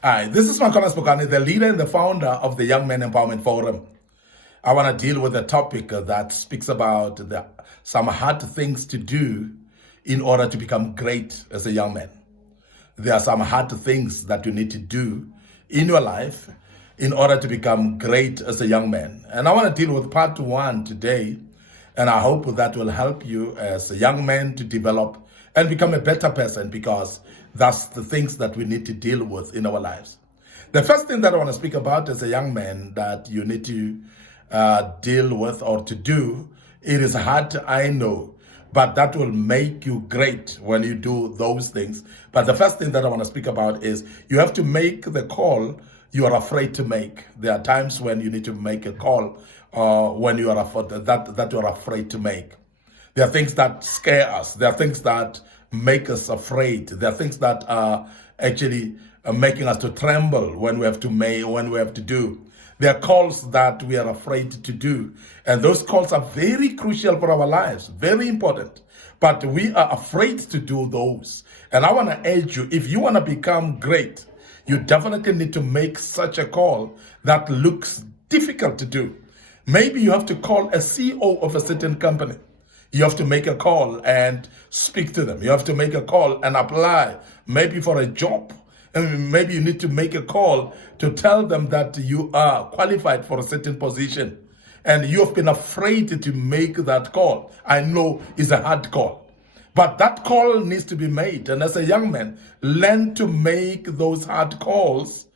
Hi, this is Makona Spokane, the leader and the founder of the Young Men Empowerment Forum. I want to deal with a topic that speaks about some hard things to do in order to become great as a young man. There are some hard things that you need to do in your life in order to become great as a young man. And I want to deal with part one today, and I hope that will help you as a young man to develop and become a better person, because that's the things that we need to deal with in our lives. The first thing that I want to speak about as a young man that you need to deal with or to do, it is hard, I know, but that will make you great when you do those things. But the first thing that I want to speak about is you have to make the call you are afraid to make. There are times when you need to make a call when you are that you are afraid to make. There are things that scare us. There are things that make us afraid. There are things that are actually making us to tremble when we have to do. There are calls that we are afraid to do. And those calls are very crucial for our lives, very important. But we are afraid to do those. And I want to urge you, if you want to become great, you definitely need to make such a call that looks difficult to do. Maybe you have to call a CEO of a certain company. You have to make a call and speak to them. You have to make a call and apply, maybe for a job. And maybe you need to make a call to tell them that you are qualified for a certain position. And you have been afraid to make that call. I know it's a hard call, but that call needs to be made. And as a young man, learn to make those hard calls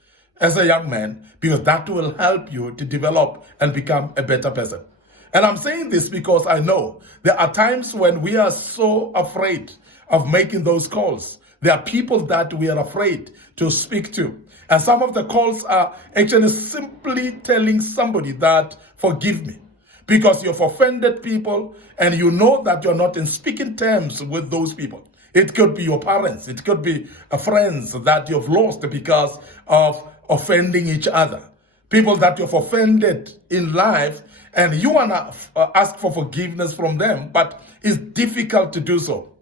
as a young man, because that will help you to develop and become a better person. And I'm saying this because I know there are times when we are so afraid of making those calls. There are people that we are afraid to speak to. And some of the calls are actually simply telling somebody that, forgive me, because you've offended people and you know that you're not in speaking terms with those people. It could be your parents. It could be friends that you've lost because of offending each other. People that you've offended in life, and you want to ask for forgiveness from them, but it's difficult to do so.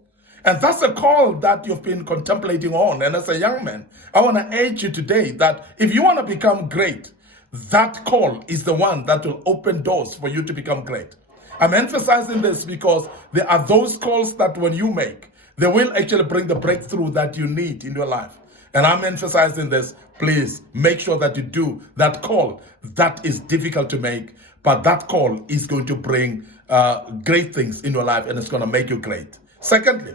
And that's a call that you've been contemplating on. And as a young man, I want to urge you today that if you want to become great, that call is the one that will open doors for you to become great. I'm emphasizing this because there are those calls that when you make, they will actually bring the breakthrough that you need in your life. And I'm emphasizing this. Please make sure that you do that call that is difficult to make, but that call is going to bring great things in your life, and it's going to make you great. Secondly,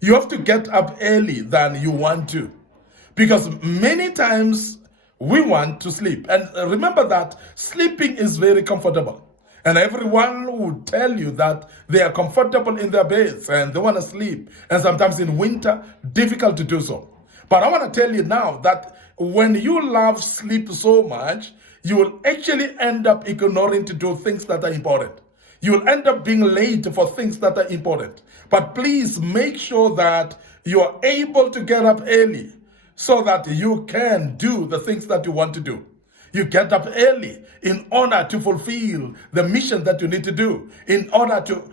you have to get up early than you want to, because many times we want to sleep. And remember that sleeping is very comfortable. And everyone would tell you that they are comfortable in their beds and they want to sleep. And sometimes in winter, difficult to do so. But I want to tell you now that when you love sleep so much, you will actually end up ignoring to do things that are important. You will end up being late for things that are important. But please make sure that you are able to get up early so that you can do the things that you want to do. You get up early in order to fulfill the mission that you need to do, in order to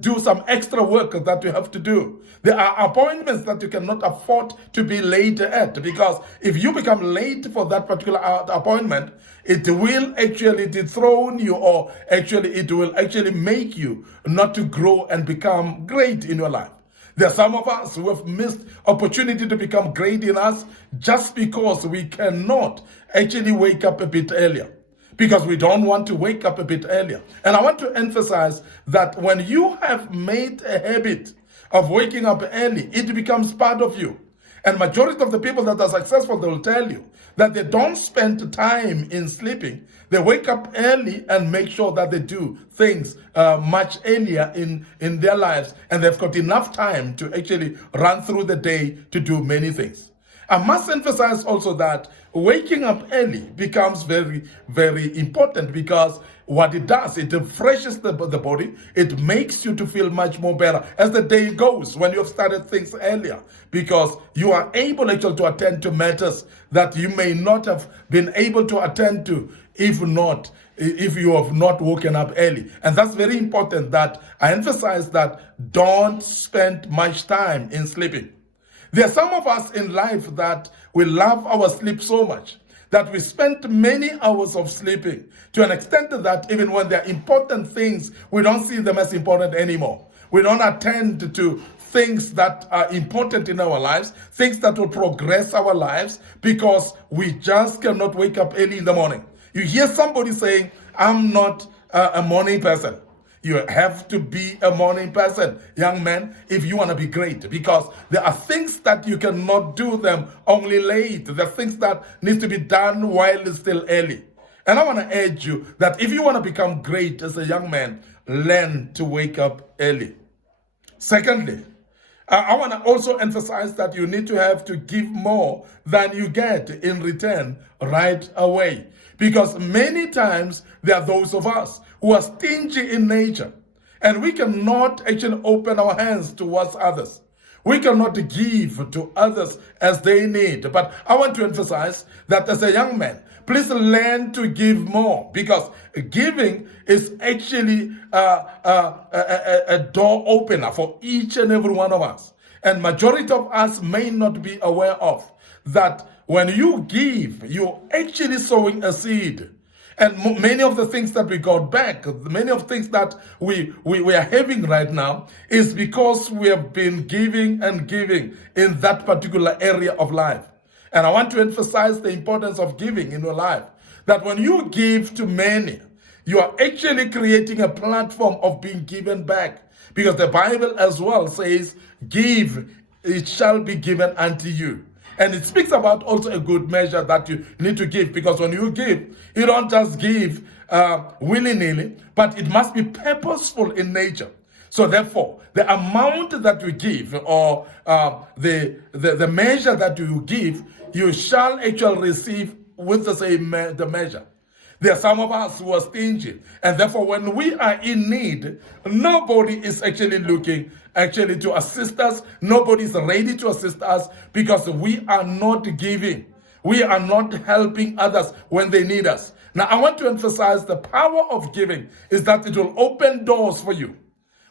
do some extra work that you have to do. There are appointments that you cannot afford to be late at, because if you become late for that particular appointment, it will actually dethrone you, or actually it will actually make you not to grow and become great in your life. There are some of us who have missed opportunity to become great in us just because we cannot actually wake up a bit earlier, because we don't want to wake up a bit earlier. And I want to emphasize that when you have made a habit of waking up early, it becomes part of you. And majority of the people that are successful, they will tell you that they don't spend time in sleeping. They wake up early and make sure that they do things much earlier in their lives. And they've got enough time to actually run through the day to do many things. I must emphasize also that waking up early becomes very, very important, because what it does, it refreshes the body. It makes you to feel much more better as the day goes when you have started things earlier, because you are able actually to attend to matters that you may not have been able to attend to if you have not woken up early. And that's very important, that I emphasize that don't spend much time in sleeping. There are some of us in life that We love our sleep so much that we spend many hours of sleeping to an extent that even when there are important things, we don't see them as important anymore. We don't attend to things that are important in our lives, things that will progress our lives, because we just cannot wake up early in the morning. You hear somebody saying, I'm not a morning person. You have to be a morning person, young man, if you want to be great, because there are things that you cannot do them only late. There are things that need to be done while it's still early. And I want to urge you that if you want to become great as a young man, learn to wake up early. Secondly, I want to also emphasize that you need to have to give more than you get in return right away. Because many times there are those of us who are stingy in nature, and we cannot actually open our hands towards others. We cannot give to others as they need. But I want to emphasize that as a young man, please learn to give more, because giving is actually a door opener for each and every one of us. And majority of us may not be aware of that when you give, you're actually sowing a seed. And many of the things that we got back, many of the things that we are having right now is because we have been giving and giving in that particular area of life. And I want to emphasize the importance of giving in your life. That when you give to many, you are actually creating a platform of being given back. Because the Bible as well says, give, it shall be given unto you. And it speaks about also a good measure that you need to give, because when you give, you don't just give willy-nilly, but it must be purposeful in nature. So therefore, the amount that you give, or the measure that you give, you shall actually receive with the same the measure. There are some of us who are stingy, and therefore when we are in need, nobody is actually looking to assist us. Nobody is ready to assist us, because we are not giving. We are not helping others when they need us. Now, I want to emphasize the power of giving is that it will open doors for you.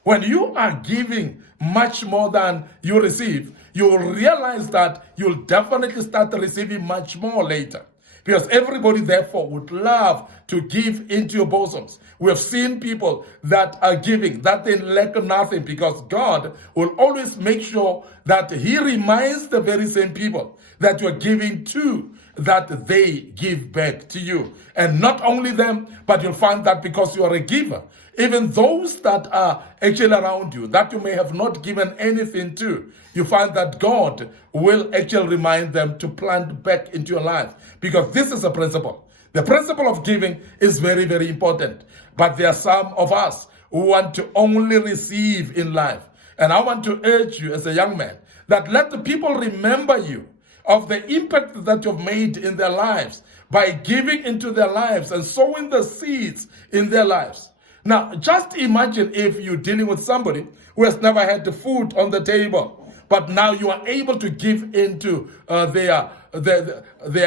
When you are giving much more than you receive, you will realize that you'll definitely start receiving much more later. Because everybody, therefore, would love to give into your bosoms. We have seen people that are giving, that they lack nothing, because God will always make sure that He reminds the very same people that you are giving to, that they give back to you. And not only them, but you'll find that because you are a giver, even those that are actually around you, that you may have not given anything to, you find that God will actually remind them to plant back into your life. Because this is a principle. The principle of giving is very, very important. But there are some of us who want to only receive in life. And I want to urge you as a young man that let the people remember you of the impact that you've made in their lives by giving into their lives and sowing the seeds in their lives. Now, just imagine if you're dealing with somebody who has never had the food on the table, but now you are able to give into their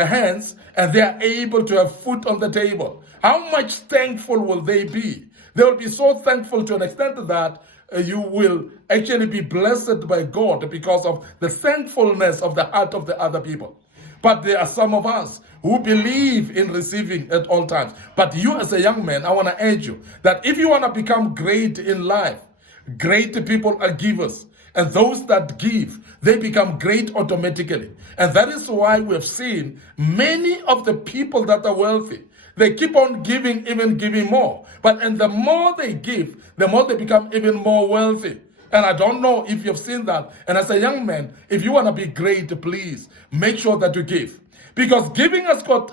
hands, and they are able to have food on the table. How much thankful will they be? They will be so thankful to an extent that you will actually be blessed by God because of the thankfulness of the heart of the other people. But there are some of us who believe in receiving at all times. But you as a young man, I want to urge you that if you want to become great in life, great people are givers. And those that give, they become great automatically. And that is why we have seen many of the people that are wealthy, they keep on giving, even giving more. And the more they give, the more they become even more wealthy. And I don't know if you've seen that. And as a young man, if you want to be great, please make sure that you give. Because giving has got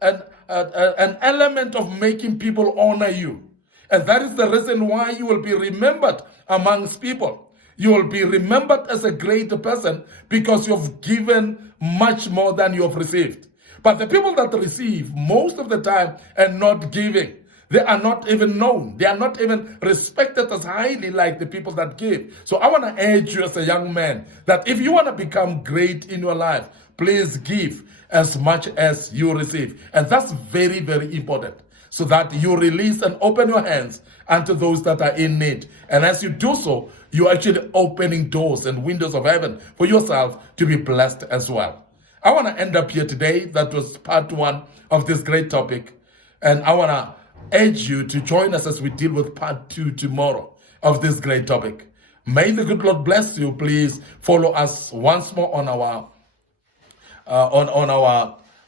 an element of making people honor you. And that is the reason why you will be remembered amongst people. You will be remembered as a great person because you've given much more than you have received. But the people that receive most of the time are not giving. They are not even known. They are not even respected as highly like the people that give. So I want to urge you as a young man that if you want to become great in your life, please give as much as you receive. And that's very, very important, so that you release and open your hands unto those that are in need. And as you do so, you're actually opening doors and windows of heaven for yourself to be blessed as well. I want to end up here today. That was part one of this great topic. And I want to urge you to join us as we deal with part two tomorrow of this great topic. May the good Lord bless you. Please follow us once more on our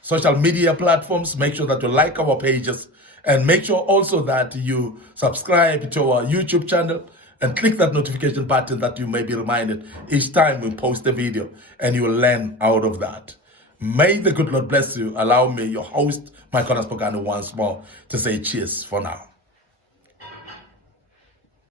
social media platforms. Make sure that you like our pages, and make sure also that you subscribe to our YouTube channel and click that notification button that you may be reminded each time we post a video, and you will learn out of that. May the good Lord bless you. Allow me, your host, Mike Spokane, once more to say cheers for now.